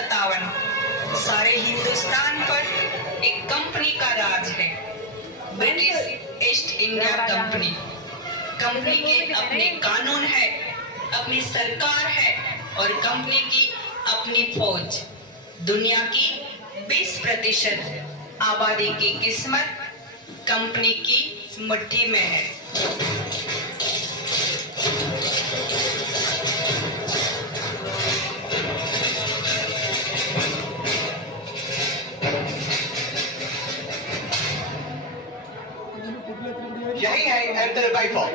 1757 सारे हिंदुस्तान पर एक कंपनी का राज है, British east India company. Company के अपने कानून है, अपनी सरकार है और कंपनी की अपनी फौज। दुनिया की 20% आबादी की किस्मत कंपनी की मुट्ठी में है। यही है एंटर राइफल,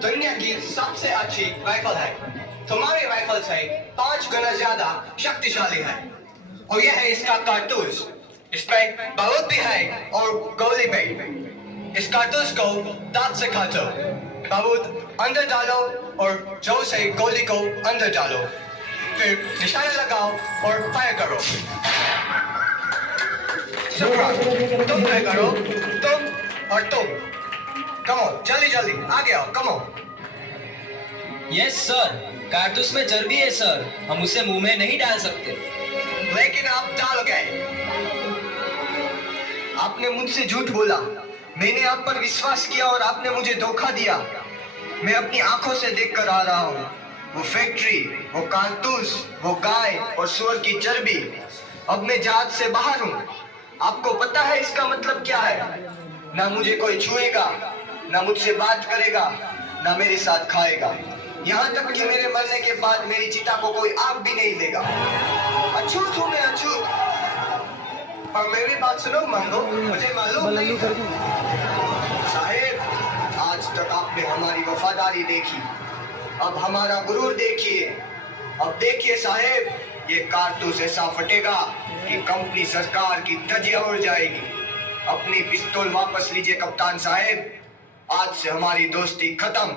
दुनिया की सबसे अच्छी राइफल है। तुम्हारी राइफल से 5 गुना ज्यादा शक्तिशाली है। और यह है इसका कारतूस, इसमें बारूद भी है और गोली भी। इस कारतूस को दांत से काटो, बारूद अंदर डालो और जोर से गोली को अंदर डालो, फिर निशाना लगाओ और फायर करो। तुम तय करो, तुम और तुम। कमो, जल्दी जल्दी आगे आओ, कमो। यस सर, कारतूस में चर्बी है सर, हम उसे मुंह में नहीं डाल सकते। लेकिन आप डाल गए। आपने मुझसे झूठ बोला, मैंने आप पर विश्वास किया और आपने मुझे धोखा दिया। मैं अपनी आंखों से देख कर आ रहा हूँ, वो फैक्ट्री, वो कारतूस, वो गाय और सुअर की चर्बी। अब मैं जहाज से बाहर हूँ। आपको पता है इसका मतलब क्या है? ना मुझे कोई छुएगा, ना मुझसे बात करेगा, ना मेरे साथ खाएगा। यहाँ तक कि मेरे मरने के बाद मेरी चिता को कोई आग भी नहीं देगा। अछूत हूँ मैं, अछूत। और मेरी बात सुनो मंगो, मुझे मालूम नहीं। साहेब, आज तक आपने हमारी वफादारी देखी, अब हमारा गुरूर देखिए। अब देखिए साहेब, ये कारतूस ऐसा फटेगा कि कंपनी सरकार की धज्जियां उड़ जाएगी। अपनी पिस्तौल वापस लीजिए कप्तान साहेब, आज से हमारी दोस्ती खत्म।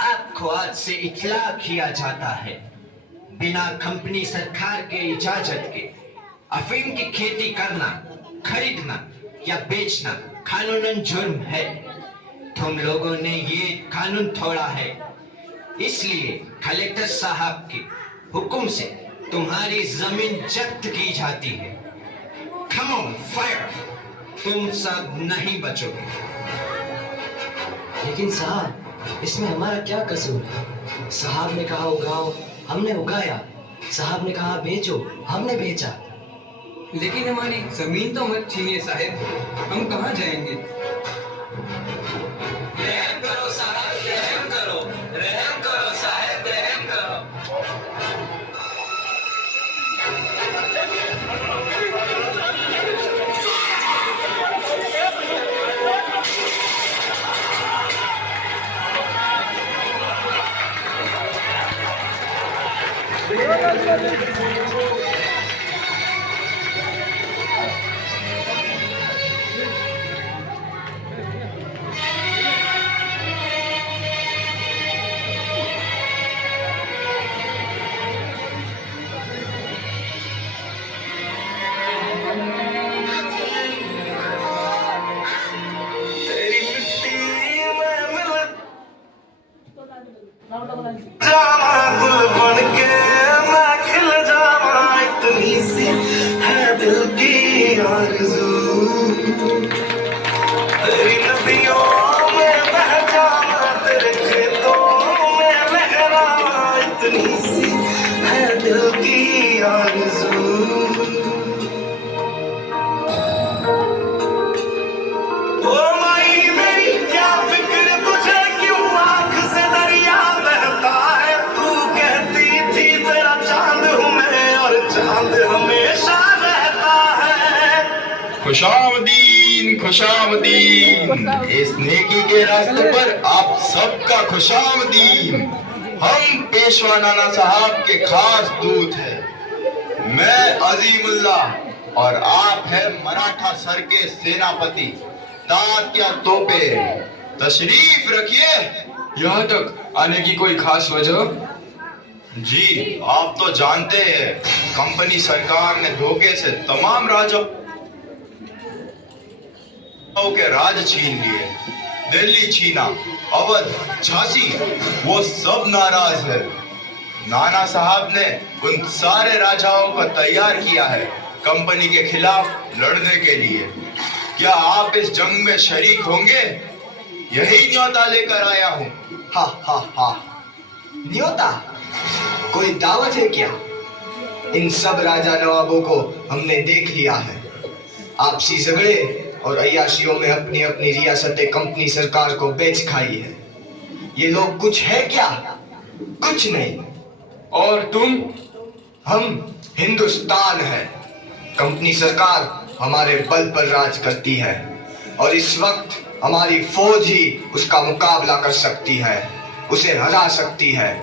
आपको आज से इत्तला किया जाता है, बिना कंपनी सरकार के इजाजत के अफीम की खेती करना, खरीदना या बेचना कानूनन जुर्म है। तुम लोगों ने ये कानून तोड़ा है, इसलिए कलेक्टर साहब के हुक्म से तुम्हारी जमीन जब्त की जाती है। कम ऑन फायर, तुम सब नहीं बचोगे। लेकिन साहब, इसमें हमारा क्या कसूर है? साहब ने कहा उगाओ, हमने उगाया। साहब ने कहा बेचो, हमने बेचा। लेकिन हमारी जमीन तो मत छीनिए साहब, हम कहाँ जाएंगे? रहम करो साहब, रहम करो, रहम करो साहब, रहम करो। खुशामदीन, खुशामदीन। इस नेकी के रास्ते पर आप सबका खुशामदीन। हम पेशवा नाना साहब के खास दूत हैं। मैं अजीमुल्लाह और आप है मराठा सर के सेनापति तात्या तोपे। तशरीफ रखिए। यहाँ तक आने की कोई खास वजह? जी, आप तो जानते हैं, कंपनी सरकार ने धोखे से तमाम राजाओं के राज छीन लिए। दिल्ली, छीना, अवध, झांसी, वो सब नाराज है। नाना साहब ने उन सारे राजाओं को तैयार किया है कंपनी के खिलाफ लड़ने के लिए। क्या आप इस जंग में शरीक होंगे? यही न्योता लेकर आया हूँ। हा हा हा, न्योता? कोई दावत है क्या? इन सब राजा नवाबों को हमने देख लिया है। आपसी झगड़े और अय्याशियों में अपनी अपनी रियासतें कंपनी सरकार को बेच खाई है। ये लोग कुछ है क्या? कुछ नहीं। और तुम? हम हिंदुस्तान है। कंपनी सरकार हमारे बल पर राज करती है और इस वक्त हमारी फौज ही उसका मुकाबला कर सकती है, उसे हरा सकती है।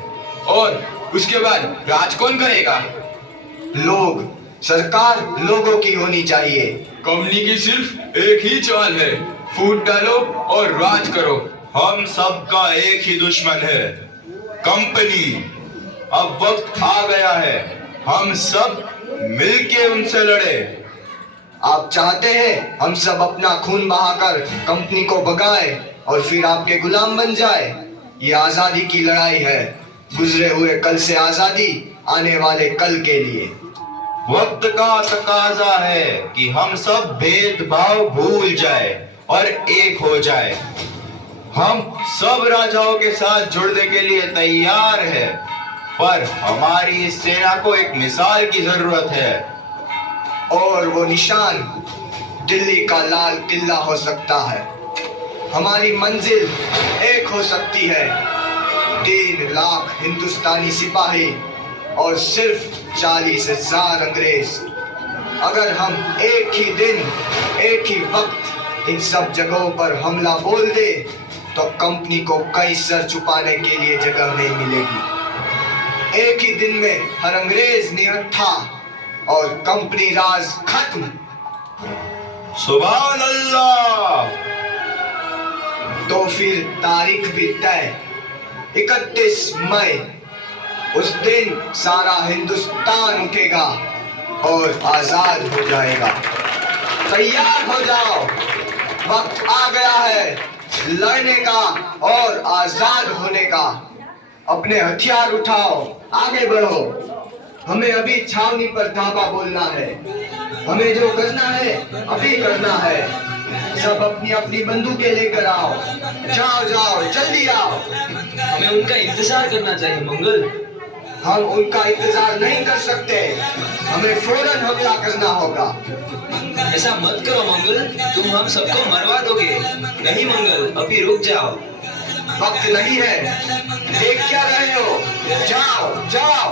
और उसके बाद राज कौन करेगा? लोग, सरकार लोगों की होनी चाहिए। कंपनी की सिर्फ एक ही चाल है, फूट डालो और राज करो। हम सबका एक ही दुश्मन है, कंपनी। अब वक्त आ गया है, हम सब मिलके उनसे लड़े। आप चाहते हैं हम सब अपना खून बहाकर कंपनी को भगाए और फिर आपके गुलाम बन जाए? ये आजादी की लड़ाई है, गुजरे हुए कल से आजादी, आने वाले कल के लिए। वक्त का तकाजा है कि हम सब भेदभाव भूल जाए और एक हो जाए। हम सब राजाओं के साथ जुड़ने के लिए तैयार है, पर हमारी इस सेना को एक मिसाल की जरूरत है। और वो निशान दिल्ली का लाल किला हो सकता है। हमारी मंजिल एक हो सकती है, 3 लाख हिंदुस्तानी सिपाही और सिर्फ 40,000 अंग्रेज। अगर हम एक ही दिन, एक ही वक्त इन सब जगहों पर हमला बोल दे तो कंपनी को कई सर छुपाने के लिए जगह नहीं मिलेगी। एक ही दिन में हर अंग्रेज निहत्था और कंपनी राज खत्म। सुभान अल्लाह। तो फिर तारीख भी तय, 31 मई। उस दिन सारा हिंदुस्तान उठेगा और आजाद हो जाएगा। तैयार हो जाओ, वक्त आ गया है लड़ने का और आजाद होने का। अपने हथियार उठाओ, आगे बढ़ो। हमें अभी छावनी पर धावा बोलना है। हमें जो करना है अभी करना है। सब अपनी अपनी बंदूकें लेकर आओ। जाओ जाओ, जल्दी आओ। हमें उनका इंतजार करना चाहिए मंगल। हम उनका इंतजार नहीं कर सकते, हमें फौरन हमला करना होगा। ऐसा मत करो मंगल, तुम हम सबको मरवा दोगे। नहीं मंगल, अभी रुक जाओ। वक्त नहीं है, देख क्या रहे हो? जाओ जाओ।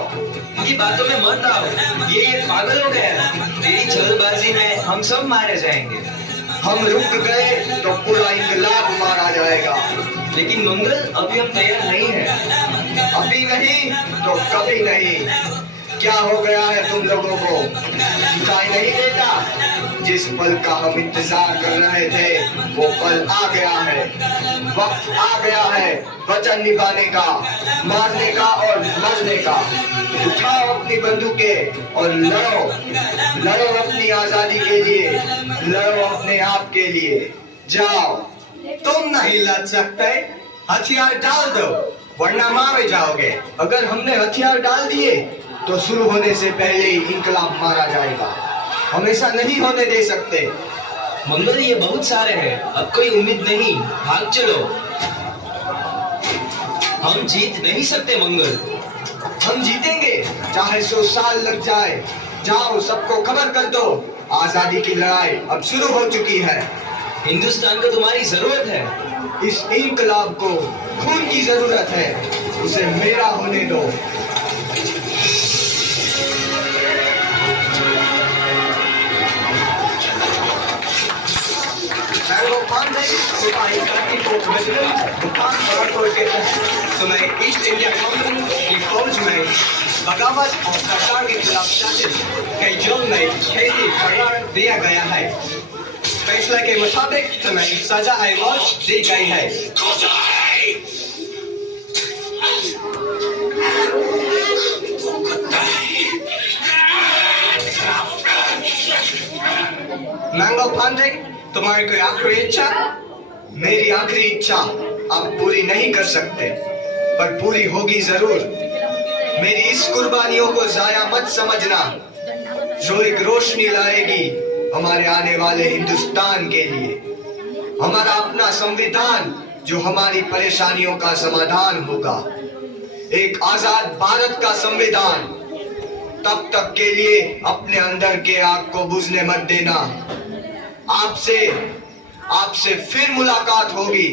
इनकी बातों में मत आओ, ये पागल हो गया। तेरी जल्दबाजी में हम सब मारे जाएंगे। हम रुक गए तो पूरा इनकलाब मारा जाएगा। लेकिन मंगल, अभी हम तैयार नहीं हैं। अभी नहीं तो कभी नहीं। क्या हो गया है तुम लोगों को? दिखाई नहीं देता? जिस पल का हम इंतजार कर रहे थे वो पल आ गया है। वक्त आ गया है वचन निभाने का, मारने का और मरने का। उठाओ अपनी बंदूकें और लड़ो। लड़ो अपनी आजादी के लिए, लड़ो अपने आप के लिए। जाओ। तुम नहीं लड़ सकते, हथियार डाल दो वरना मारे जाओगे। अगर हमने हथियार डाल दिए तो शुरू होने से पहले ही इनकलाब मारा जाएगा। हम ऐसा नहीं होने दे सकते। मंगल, ये बहुत सारे हैं, अब कोई उम्मीद नहीं, भाग चलो। हम जीत नहीं सकते मंगल। हम जीतेंगे, चाहे 100 साल लग जाए। जाओ, सबको खबर कर दो, आजादी की लड़ाई अब शुरू हो चुकी है। हिंदुस्तान को तुम्हारी जरूरत है। इस इनकलाब को खून की जरूरत है, उसे मेरा होने दो। तो मैं ईस्ट इंडिया कंपनी की फौज में बगावत और सरकार के खिलाफ शासित कई जुर्म में कैदी करार दिया गया है। फैसले के मुताबिक तुम्हें सजा मौत दी गई है। मैंगो पांडे, तुम्हारी कोई आखिरी इच्छा? मेरी आखिरी इच्छा आप पूरी नहीं कर सकते, पर पूरी होगी जरूर। मेरी इस कुर्बानियों को जाया मत समझना, जो एक रोशनी लाएगी हमारे आने वाले हिंदुस्तान के लिए। हमारा अपना संविधान जो हमारी परेशानियों का समाधान होगा, एक आजाद भारत का संविधान। तब तक के लिए अपने अंदर के आग को बुझने मत देना। आपसे फिर मुलाकात होगी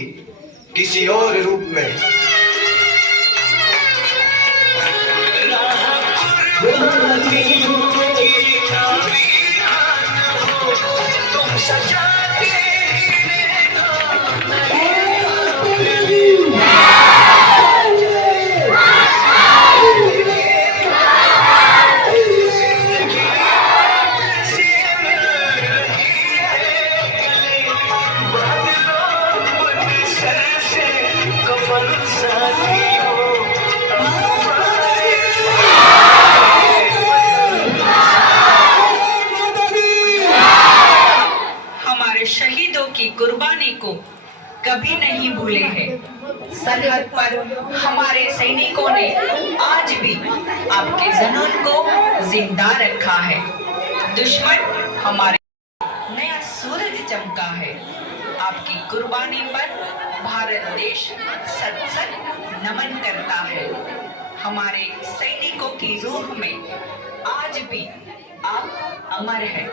किसी और रूप में। हमारे शहीदों की कुर्बानी को कभी नहीं भूले हैं। सरहद पर हमारे सैनिकों ने आज भी आपके जुनून को जिंदा रखा है। दुश्मन हमारे नया सूरज चमका है। आपकी कुर्बानी पर भारत देश सत सत नमन करता है। हमारे सैनिकों की रूह में आज भी आप अमर हैं।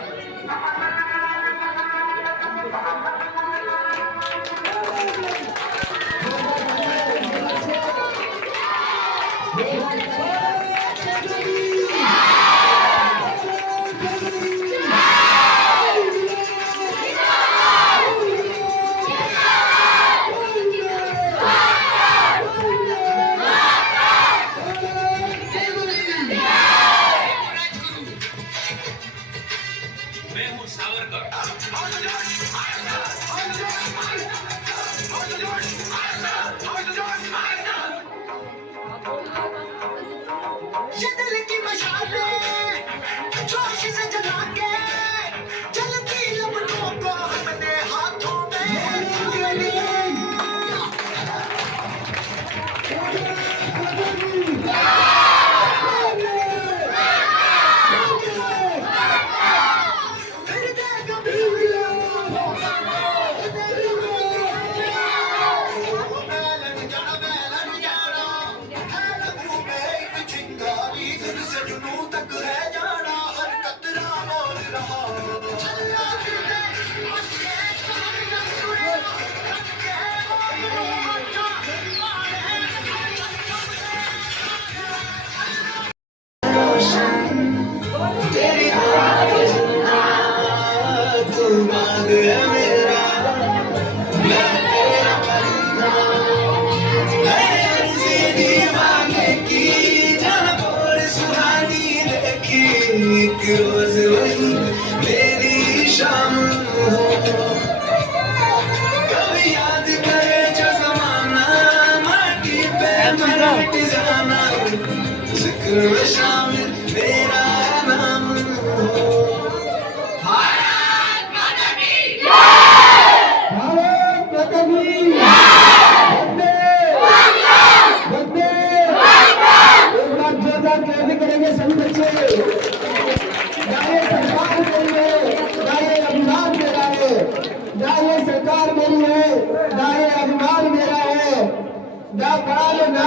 रोज वही मेरी शाम हो, कभी याद करे जो जमाना माटी पे मिट जाना, जिक्र में शामिल मेरा नाम हो। भारत माता की जय, भारत माता की वंदे वंदे। एक बार जोरदार क्लैपिंग करेंगे सभी बच्चे। सरकार मेरी है, दाए अभिमान मेरा है। दाए सरकार मेरी है, दाए अभिमान मेरा है। ना बाल ना